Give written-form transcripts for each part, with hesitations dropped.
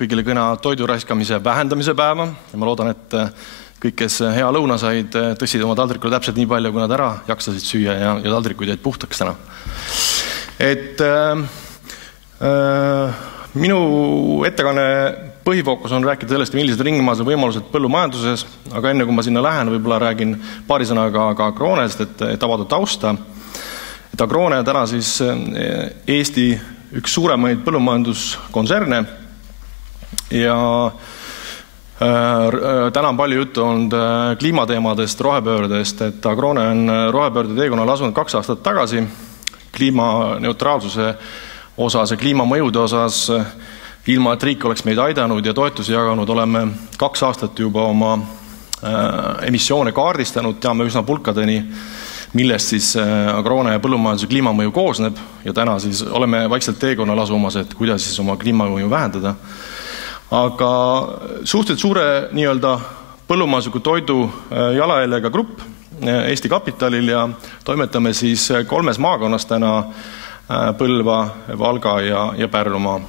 kõigile kõne toidu raiskamise vähendamise päeva ja ma loodan, et kõik, kes hea lõuna said, tõstsid oma taldrikule täpselt nii palju, kui nad ära jaksasid süüa ja taldrikuid jäid puhtaks täna. Minu ettekanne põhifookus on rääkida sellest, millised ringmaased võimalused põllumajanduses, aga enne kui ma sinna lähen, võib-olla räägin paari sõnaga ka Agronest, et avada tausta. Agrone on täna siis Eesti üks suuremaid põllumajanduskontserne ja täna on palju juttu olnud kliimateemadest, rohepöördest, et Agrone on rohepöörde teekonnal asunud 2 aastat tagasi kliimaneutraalsuse osas ja kliimamõjude osas, ilma et riik oleks meid aidanud ja toetusi jaganud, oleme 2 aastat juba oma emissioone kaardistanud, teame üsna pulkadeni, millest siis Agrone ja põllumajanduse kliimamõju koosneb ja täna siis oleme vaikselt teekonnal asumas, et kuidas siis oma kliimamõju vähendada. Aga suhteliselt suure nii-öelda põllumajandusliku toidu jalajäljega grupp Eesti Kapitalil ja toimetame siis 3 maakonnas täna Põlva, Valga ja Pärnumaa.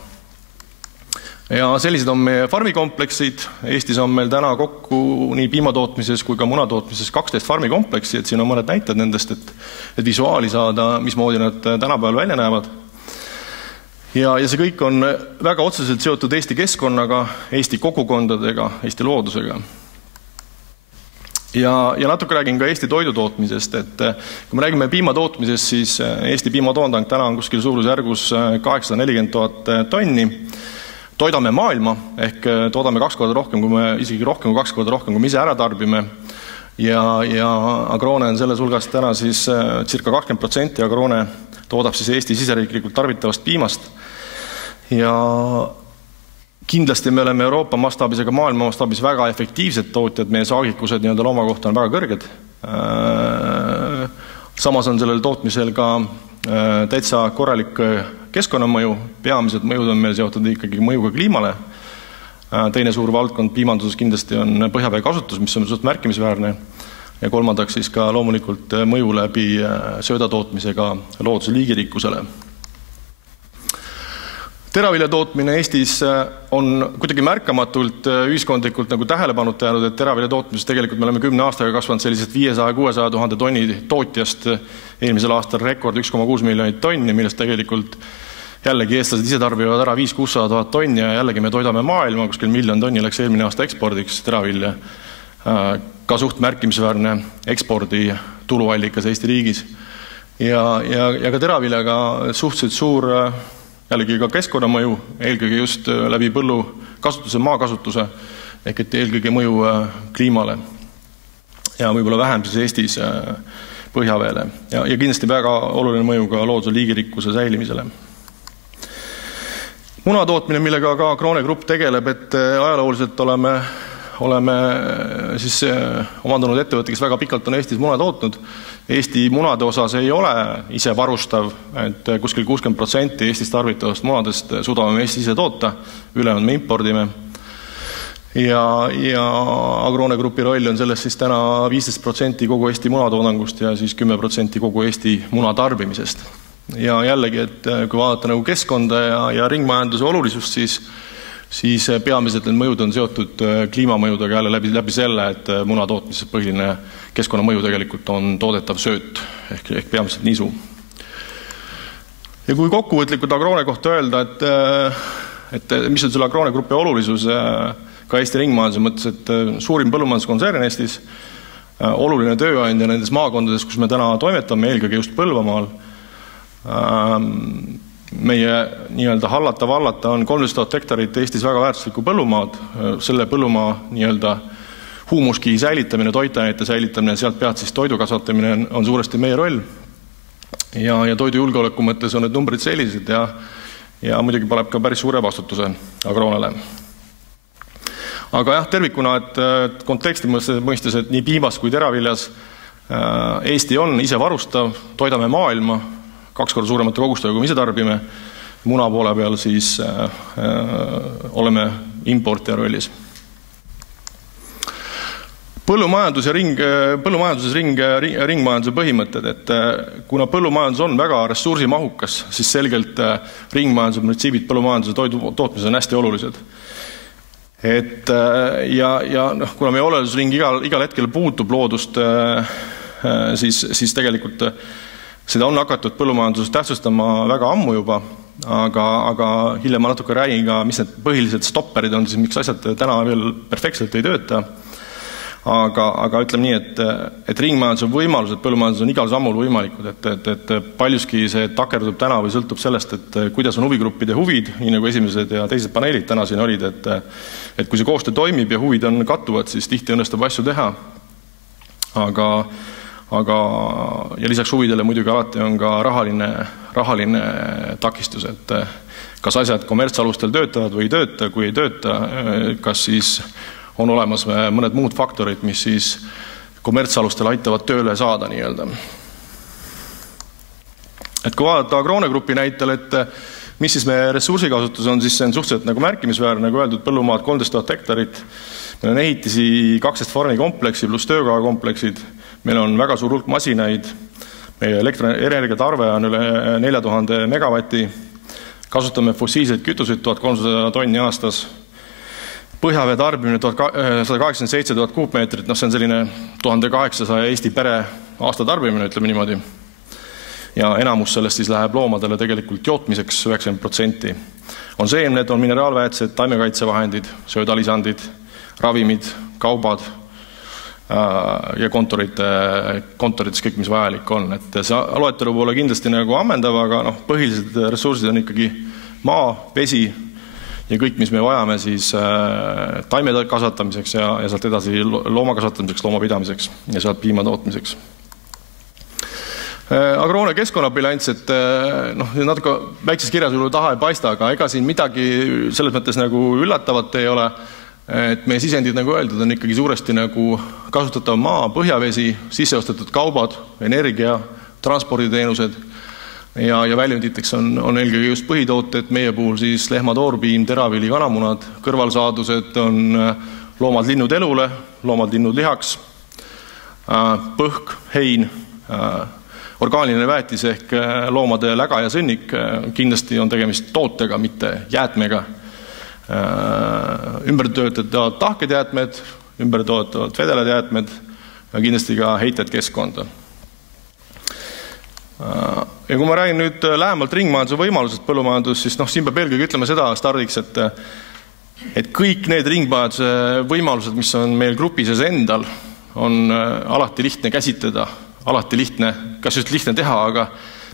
Ja sellised on meie farmikompleksid. Eestis on meil täna kokku nii piimatootmises kui ka munatootmises 12 farmikompleksi, et siin on mõned näited nendest, et visuaali saada, mismoodi nad tänapäeval välja näevad. Ja see kõik on väga otseselt seotud Eesti keskkonnaga, Eesti kogukondadega, Eesti loodusega. Ja natuke räägin ka Eesti toidutootmisest, et kui me räägime piimatootmisest, siis Eesti piimatoodang täna on kuskil suurusjärgus 840 000 tonni. Toidame maailma, ehk toodame 2 korda rohkem, isegi rohkem kui 2 korda rohkem, kui me ise ära tarbime. Ja Agrone on selles hulgas täna siis circa 20% Agrone toodab siis Eesti siseriiklikult tarbitavast piimast. Ja kindlasti me oleme Euroopa mastaabis ega maailma mastaabis väga efektiivsed tootjad, meie saagikused nii-öelda looma kohta on väga kõrged. Samas on sellel tootmisel ka täitsa korralik keskkonnamõju, peamised mõjud on meil seotud ikkagi mõjuga kliimale. Teine suur valdkond piimanduses kindlasti on põhjavee kasutus, mis on suht märkimisväärne. Ja kolmandaks siis ka loomulikult mõju läbi söödatootmisega looduse liigirikkusele. Teravilja tootmine Eestis on kuidagi märkamatult ühiskondlikult nagu tähelepanud jäänud, et teravilja tootmises tegelikult me oleme 10 aastaga kasvanud sellisest 500-600 000 tonni tootjast eelmisel aastal rekord 1,6 miljonit tonni, millest tegelikult jällegi eestlased ise tarbivad ära 500-600 000 tonni ja jällegi me toidame maailma, kuskil 1 miljon tonni läks eelmine aasta ekspordiks teravilja. Ka suht märkimisväärne ekspordi tuluallikas Eesti riigis. Ja ka teraviljaga suhteliselt suur jällegi ka keskkonnamõju, eelkõige just läbi põllu kasutuse, maakasutuse, ehk et eelkõige mõju kliimale ja võib-olla vähem siis Eestis põhjaveele ja kindlasti väga oluline mõju ka looduse liigirikkuse säilimisele. Munatootmine, millega ka Agrone Grupp tegeleb, et ajalooliselt oleme siis omandanud ettevõtte, kes väga pikalt on Eestis muna tootnud. Eesti munade osas ei ole ise varustav, et kuskil 60% Eestis tarbitavast munadest suudame me Eestis ise toota, ülejäänud me impordime. Ja Agrone Grupi roll on selles siis täna 15% kogu Eesti munatoodangust ja siis 10% kogu Eesti munatarbimisest. Ja jällegi, et kui vaadata nagu keskkonda ja ringmajanduse olulisust, siis peamiselt need mõjud on seotud kliimamõjudega jälle läbi selle, et munatootmises põhiline keskkonnamõju tegelikult on toodetav sööt ehk peamiselt nisu. Ja kui kokkuvõtlikult Agrone kohta öelda, et mis on selle Agrone Grupi olulisus ka Eesti ringmajanduse mõttes, et suurim põllumajanduskontsern Eestis, oluline tööandja nendes maakondades, kus me täna toimetame, eelkõige just Põlvamaal. Meie nii-öelda hallata on 13 000 hektarit Eestis väga väärtuslikku põllumaad. Selle põllumaa nii-öelda huumuski säilitamine, toitainete säilitamine, sealt pealt siis toidu kasvatamine on suuresti meie roll. Ja toidu julgeoleku mõttes on need numbrid sellised ja muidugi paneb ka päris suure vastutuse Agronele. Aga jah, tervikuna, et konteksti mõistes, et nii piimas kui teraviljas Eesti on ise varustav, toidame maailma, 2 korda suuremate kogustega, kui me ise tarbime. Muna poole peal siis oleme importija rollis. Põllumajanduses ringmajanduse põhimõtted, et kuna põllumajandus on väga ressursimahukas, siis selgelt ringmajanduse printsiibid põllumajanduse toidu tootmises on hästi olulised. Kuna meie olelusring igal hetkel puutub loodust, siis tegelikult seda on hakatud põllumajanduses tähtsustama väga ammu juba, aga hiljem ma natuke räägin ka, mis need põhilised stopperid on, siis miks asjad täna veel perfektselt ei tööta. Aga ütleme nii, et ringmajanduse võimalused põllumajandus on igal sammul võimalikud, et paljuski see takerdub täna või sõltub sellest, et kuidas on huvigruppide huvid, nii nagu esimesed ja teised paneelid täna siin olid, et kui see koostöö toimib ja huvid on kattuvad, siis tihti õnnestub asju teha. Ja lisaks huvidele muidugi alati on ka rahaline takistus, et kas asjad kommertsalustel töötavad või ei tööta, kui ei tööta, kas siis on olemas mõned muud faktorid, mis siis kommertsalustel aitavad tööle saada nii-öelda. Et kui vaadata Agrone grupi näitel, et mis siis meie ressursikasutus on, siis see on suhteliselt nagu märkimisväärne, nagu öeldud, põllumaad 13 000 hektarit. Meil on ehitisi 12 farmikompleksi pluss töökohakompleksid. Meil on väga suur hulk masinaid. Meie elektrienergia tarve on üle 4000 megavatti. Kasutame fossiilseid kütuseid 1300 tonni aastas. Põhjavee tarbimine 187 000 kuupmeetrit, see on selline 1800 Eesti pere aasta tarbimine, ütleme niimoodi. Ja enamus sellest siis läheb loomadele tegelikult jootmiseks 90%. On seemned, on mineraalväetised, taimekaitsevahendid, söödalisandid, ravimid, kaubad ja kontorites kõik, mis vajalik on. Et see loetelu pole kindlasti nagu ammendav, aga põhilised ressursid on ikkagi maa, vesi, ja kõik, mis me vajame siis taimede kasvatamiseks ja sealt edasi looma kasvatamiseks, loomapidamiseks ja sealt piima tootmiseks. Agrone keskkonnabilanss, et natuke väikses kirjas taha ei paista, aga ega siin midagi selles mõttes nagu üllatavat ei ole, et meie sisendid, nagu öeldud, on ikkagi suuresti nagu kasutatav maa, põhjavesi, sisseostetud kaubad, energia, transporditeenused, ja väljunditeks on eelkõige just põhitooted, meie puhul siis lehma toorpiim, teravili, kanamunad, kõrvalsaadused on loomad linnud elule, loomad linnud lihaks, põhk, hein, orgaaniline väetis ehk loomade läga ja sõnnik, kindlasti on tegemist tootega, mitte jäätmega, ümbertöötatavad tahked jäätmed, ümbertöötatavad vedelad jäätmed ja kindlasti ka heited keskkonda. Ja kui ma räägin nüüd lähemalt ringmajanduse võimalusest põllumajandus, siis siin peab eelkõige ütlema seda stardiks, et kõik need ringmajanduse võimalused, mis on meil grupi sees endal, on alati lihtne käsitleda, alati lihtne, kas just lihtne teha, aga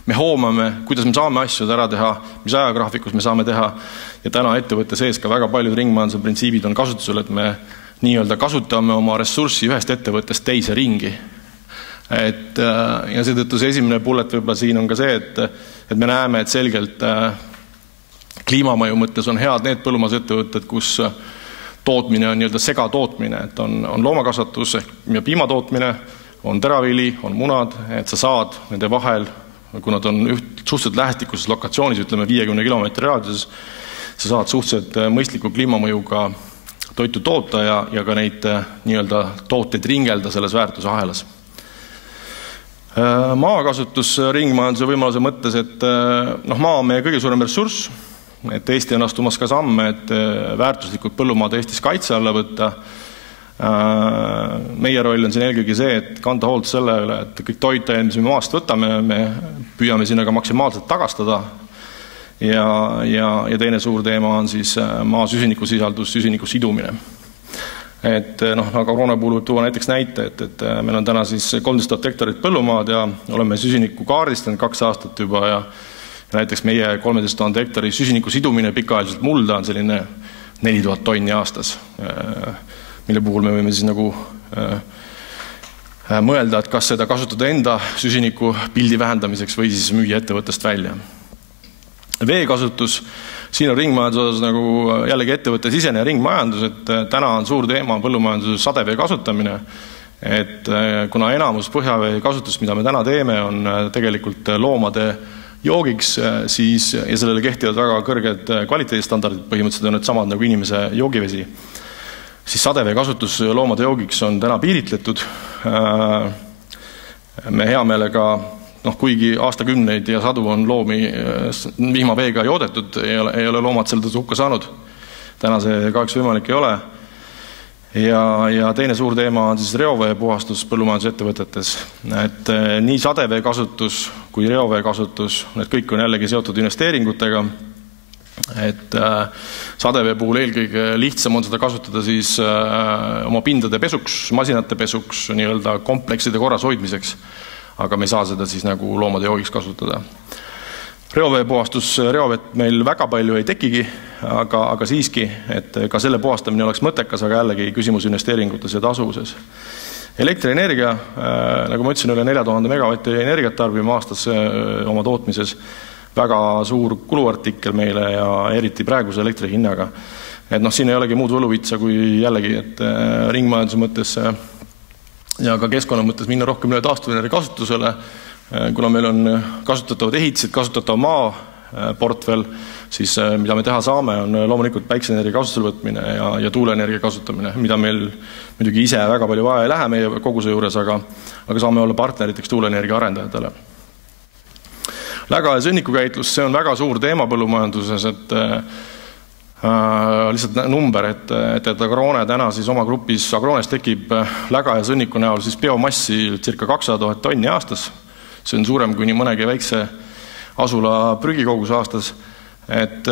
me hoomame, kuidas me saame asju ära teha, mis ajagraafikus me saame teha ja täna ettevõtte sees ka väga paljud ringmajanduse printsiibid on kasutusel, et me nii-öelda kasutame oma ressurssi ühest ettevõttest teise ringi. Ja seetõttu see esimene bullet võib-olla siin on ka see, et me näeme, et selgelt kliimamõju mõttes on head need põllumajandusettevõtted, kus tootmine on nii-öelda segatootmine, et on loomakasvatus ja piimatootmine, on teravili, on munad, et sa saad nende vahel, kui nad on suhteliselt lähestikuses lokatsioonis, ütleme 50 kilomeetri raadiuses, sa saad suhteliselt mõistliku kliimamõjuga toitu toota ja ka neid nii-öelda tooteid ringelda selles väärtusahelas. Maakasutus ringmajanduse võimaluse mõttes, et maa on meie kõige suurem ressurss, et Eesti on astumas ka samme, et väärtuslikud põllumaad Eestis kaitse alla võtta. Meie roll on siin eelkõige see, et kanda hoolt selle üle, et kõik toitajad, mis me maast võtame, me püüame sinna ka maksimaalselt tagastada. Ja teine suur teema on siis maa süsinikusisaldus, süsiniku sidumine. Et Agrone puhul võib tuua näiteks näite, et meil on täna siis 13 000 hektarit põllumaad ja oleme süsiniku kaardistanud 2 aastat juba ja näiteks meie 13 000 hektari süsiniku sidumine pikaajaliselt mulda on selline 4000 tonni aastas, mille puhul me võime siis nagu mõelda, et kas seda kasutada enda süsiniku pildi vähendamiseks või siis müüa ettevõttest välja. Veekasutus, siin on ringmajandus nagu jällegi ettevõtte sisene ringmajandus, et täna on suur teema põllumajanduses sadevee kasutamine, et kuna enamus põhjavee kasutust, mida me täna teeme, on tegelikult loomade joogiks, siis, ja sellele kehtivad väga kõrged kvaliteedistandardid, põhimõtteliselt on need samad nagu inimese joogivesi, siis sadevee kasutus loomade joogiks on täna piiritletud. Me hea meelega, kuigi aastakümneid ja sadu on loomi vihmaveega joodetud, ei ole loomad selle tõttu hukka saanud. Täna see kahjuks võimalik ei ole. Ja teine suur teema on siis reovee puhastus põllumajandusettevõtetes. Et nii sadevee kasutus kui reovee kasutus, need kõik on jällegi seotud investeeringutega. Et sadevee puhul eelkõige lihtsam on seda kasutada siis oma pindade pesuks, masinate pesuks, nii-öelda komplekside korras hoidmiseks, aga me ei saa seda siis nagu loomade joogiks kasutada. Reovee puhastus, reoveet meil väga palju ei tekigi, aga siiski, et ka selle puhastamine oleks mõttekas, aga jällegi küsimus investeeringutes ja tasuvuses. Elektrienergia, nagu ma ütlesin, üle 4000 megavatti energiat tarbime aastas oma tootmises, väga suur kuluartikkel meile ja eriti praeguse elektri hinnaga. Et siin ei olegi muud võluvitsa kui jällegi, et ringmajanduse mõttes ja ka keskkonna mõttes minna rohkem üle taastuvenergia kasutusele, kuna meil on kasutatavad ehitised, kasutatav maa portfel, siis mida me teha saame, on loomulikult päikseenergia kasutusele võtmine ja tuuleenergia kasutamine, mida meil muidugi ise väga palju vaja ei lähe meie koguse juures, aga saame olla partneriteks tuuleenergia arendajatele. Läga- ja sõnnikukäitlus, see on väga suur teema põllumajanduses, et lihtsalt number, et Agrone täna siis oma grupis Agrones tekib läga- ja sõnniku näol siis biomassi circa 200 000 tonni aastas. See on suurem kui nii mõnegi väikse asula prügikogus aastas. Et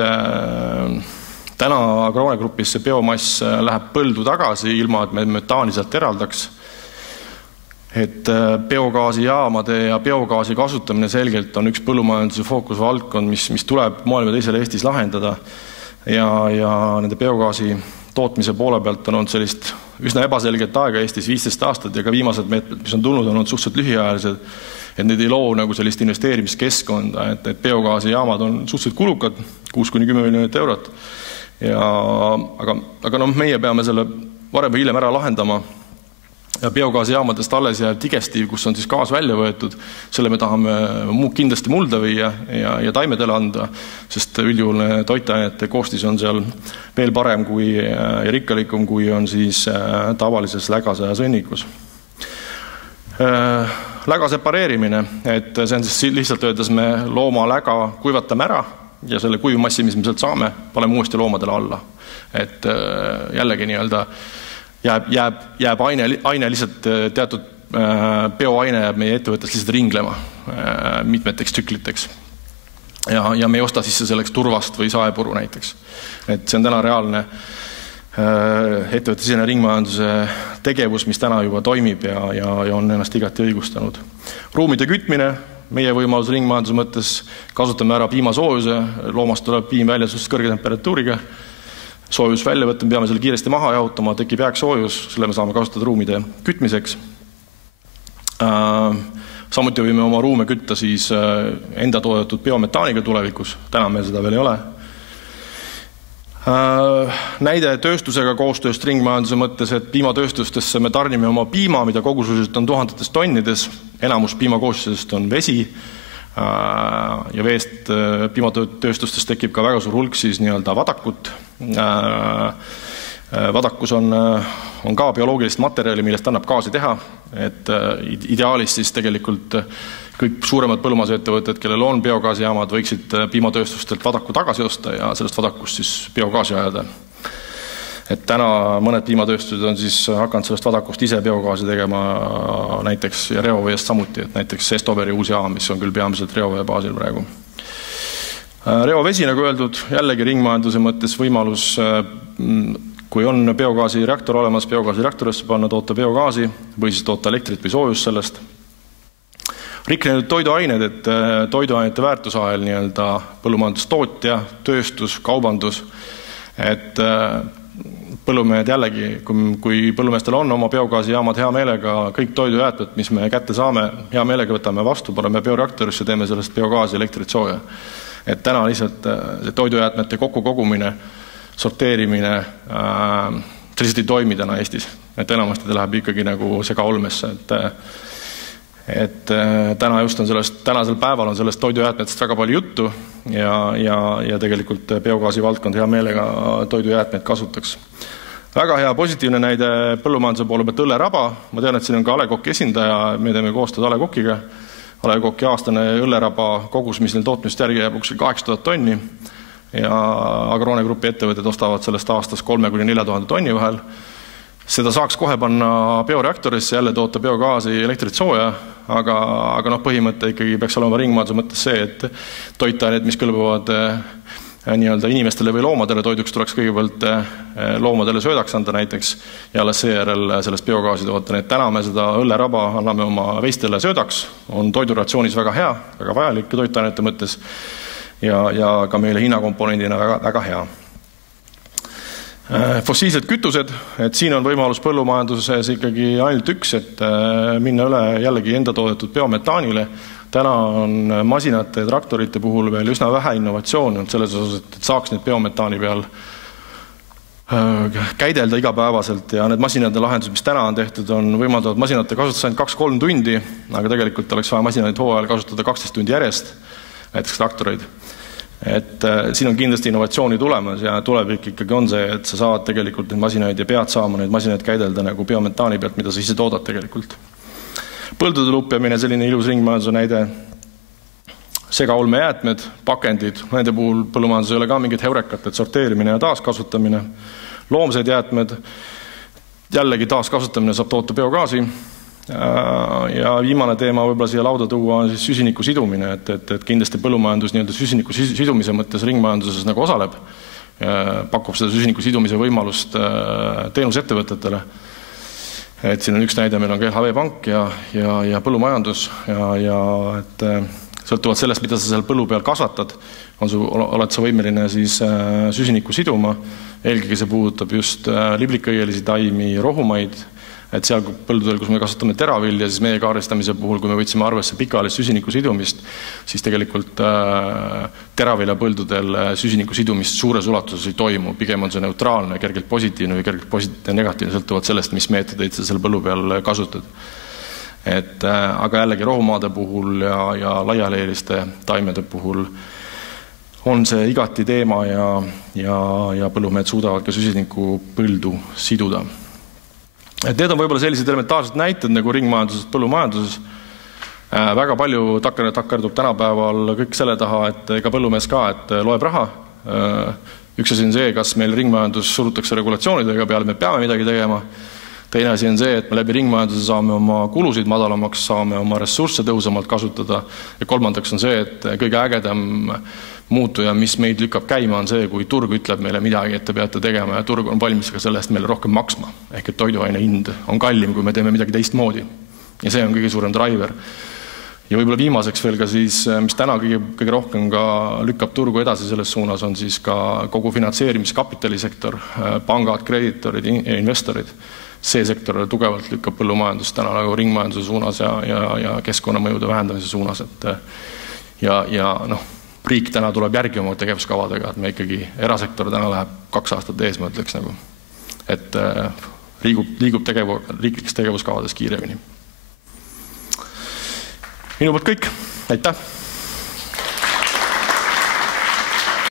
täna Agrone grupis see biomass läheb põldu tagasi, ilma et me metaani sealt eraldaks. Et biogaasijaamade ja biogaasi kasutamine selgelt on üks põllumajanduse fookusvaldkond, mis tuleb moel või teisel Eestis lahendada. Ja nende biogaasi tootmise poole pealt on olnud sellist üsna ebaselget aega Eestis 15 aastat ja ka viimased meetmed, mis on tulnud, on olnud suhteliselt lühiajalised, et need ei loo nagu sellist investeerimiskeskkonda, et biogaasijaamad on suhteliselt kulukad, 6–10 miljonit eurot. Aga meie peame selle varem või hiljem ära lahendama. Ja biogaasijaamadest alles jääb tigestiv, kus on siis gaas välja võetud, selle me tahame kindlasti mulda viia ja taimedele anda, sest üldjuhul toitainete koostis on seal veel parem ja rikkalikum, kui on siis tavalises lägase ja sõnnikus. Läga separeerimine, et see on siis lihtsalt öeldes, me looma läga kuivatame ära ja selle kuivmassi, mis me sealt saame, paneme uuesti loomadele alla. Et jällegi nii-öelda jääb aine lihtsalt teatud bioaine jääb meie ettevõttes lihtsalt ringlema mitmeteks tsükliteks. Ja me ei osta sisse selleks turvast või saepuru näiteks. Et see on täna reaalne ettevõttesisene ringmajanduse tegevus, mis täna juba toimib ja on ennast igati õigustanud. Ruumide kütmine, meie võimalus ringmajanduse mõttes, kasutame ära piimasoojuse, loomast tuleb piim välja suhteliselt kõrge temperatuuriga, soojus välja võtta, peame selle kiiresti maha jahutama, tekib jääksoojus, selle me saame kasutada ruumide kütmiseks. Samuti võime oma ruume kütta siis enda toodetud biometaaniga tulevikus, täna meil seda veel ei ole. Näide tööstusega koostööst ringmajanduse mõttes, et piimatööstustesse me tarnime oma piima, mida kogususelt on tuhandetes tonnides, enamus piimakoostisest on vesi ja veest piimatööstustes tekib ka väga suur hulk siis nii-öelda vadakut. Vadakus on ka bioloogilist materjali, millest annab gaasi teha, et ideaalis siis tegelikult kõik suuremad põllumajandusettevõtted, kellel on biogaasijaamad, võiksid piimatööstustelt vadaku tagasi osta ja sellest vadakust siis biogaasi ajada. Et täna mõned piimatööstused on siis hakanud sellest vadakust ise biogaasi tegema näiteks ja reoveest samuti, et näiteks Estoveri uus jaam, mis on küll peamiselt reovee baasil praegu. Reovesi, nagu öeldud, jällegi ringmajanduse mõttes võimalus, kui on biogaasi reaktor olemas, biogaasi reaktorisse panna, toota biogaasi või siis toota elektrit või soojust sellest. Riknenud toiduained, et toiduainete väärtusahel nii-öelda põllumajandustootja, tööstus, kaubandus, et põllumehed jällegi, kui põllumeestel on oma biogaasijaamad hea meelega, kõik toidujäätmed, mis me kätte saame, hea meelega võtame vastu, paneme bioreaktorisse, teeme sellest biogaasi, elektrit, sooja. Et täna lihtsalt toidujäätmete kokkukogumine, sorteerimine, see lihtsalt ei toimi täna Eestis. Et enamasti ta läheb ikkagi nagu segaolmesse, et täna just on sellest, tänasel päeval on sellest toidujäätmetest väga palju juttu ja tegelikult biogaasi valdkond hea meelega toidujäätmeid kasutaks. Väga hea positiivne näide põllumajanduse poole pealt õlleraba. Ma tean, et siin on ka A. Le Coqi esindaja, me teeme koostööd A. Le Coqiga. A. Le Coqi aastane õlleraba kogus, mis neil tootmist järgi jääb 8000 tonni ja Agrone Grupi ettevõtted ostavad sellest aastas 3–4000 tonni vahel. Seda saaks kohe panna bioreaktorisse, jälle toota biogaasi, elektrit, sooja, aga põhimõte ikkagi peaks olema ringmajanduse mõttes see, et toitained, mis kõlbavad nii-öelda inimestele või loomadele toiduks, tuleks kõigepealt loomadele söödaks anda näiteks ja alles seejärel sellest biogaasi toota. Täna me seda õlleraba anname oma veistele söödaks, on toiduratsioonis väga hea, väga vajalik toitainete mõttes ja ka meile hinnakomponendina väga hea. Fossiilsed kütused, et siin on võimalus põllumajanduses ikkagi ainult üks, et minna üle jällegi enda toodetud biometaanile. Täna on masinate ja traktorite puhul veel üsna vähe innovatsiooni selles osas, et saaks need biometaani peal käidelda igapäevaselt ja need masinate lahendused, mis täna on tehtud, on võimaldavad masinate kasutus ainult 2–3 tundi, aga tegelikult oleks vaja masinaid hooajal kasutada 12 tundi järjest, näiteks traktoreid. Et siin on kindlasti innovatsiooni tulemas ja tulevik ikkagi on see, et sa saad tegelikult neid masinaid ja pead saama neid masinaid käidelda nagu biometaani pealt, mida sa ise toodad tegelikult. Põldude lupjamine, selline ilus ringmajanduse näide, segaolmejäätmed, pakendid, nende puhul põllumajandus ei ole ka mingit heurekat, et sorteerimine ja taaskasutamine, loomsed jäätmed, jällegi taaskasutamine saab toota biogaasi ja viimane teema võib-olla siia lauda tuua on siis süsiniku sidumine, et kindlasti põllumajandus nii-öelda süsiniku sidumise mõttes ringmajanduses nagu osaleb, pakub seda süsiniku sidumise võimalust teenusettevõtetele. Et siin on üks näide, meil on KLHV Pank ja põllumajandus ja et sõltuvalt sellest, mida sa seal põllu peal kasvatad, oled sa võimeline siis süsiniku siduma. Eelkõige see puudutab just liblikõielisi taimi, rohumaid, et seal põldudel, kus me kasutame teravilja, siis meie kaardistamise puhul, kui me võtsime arvesse pikaajalist süsiniku sidumist, siis tegelikult teravilja põldudel süsiniku sidumist suures ulatuses ei toimu. Pigem on see neutraalne, kergelt positiivne või kergelt positiivne ja negatiivne, sõltuvalt sellest, mis meetodeid sa seal põllu peal kasutad. Aga jällegi rohumaade puhul ja laialeeliste taimede puhul on see igati teema ja põllumehed suudavad ka süsiniku põldu siduda. Et need on võib-olla sellised elementaarsed näited nagu ringmajanduses, põllumajanduses. Väga palju takerdub tänapäeval kõik selle taha, et ega põllumees ka, et loeb raha. Üks asi on see, kas meil ringmajandus surutakse regulatsioonidega peale, me peame midagi tegema. Teine asi on see, et me läbi ringmajanduse saame oma kulusid madalamaks, saame oma ressursse tõhusamalt kasutada. Ja kolmandaks on see, et kõige ägedam muutuja, mis meid lükkab käima, on see, kui turg ütleb meile midagi, et te peate tegema ja turg on valmis ka sellest meile rohkem maksma. Ehk et toiduaine hind on kallim, kui me teeme midagi teistmoodi. Ja see on kõige suurem driver. Ja võib-olla viimaseks veel ka siis, mis täna kõige rohkem ka lükkab turgu edasi selles suunas, on siis ka kogu finantseerimiskapitalisektor, pangad, krediitorid ja investorid. See sektor tugevalt lükkab põllumajandust täna nagu ringmajanduse suunas ja keskkonnamõjude vähendamise suunas. Riik täna tuleb järgi oma tegevuskavadega, et me ikkagi erasektor täna läheb 2 aastat ees, ma ütleks nagu, et liigub riiklikes tegevuskavades kiiremini. Minu poolt kõik, aitäh!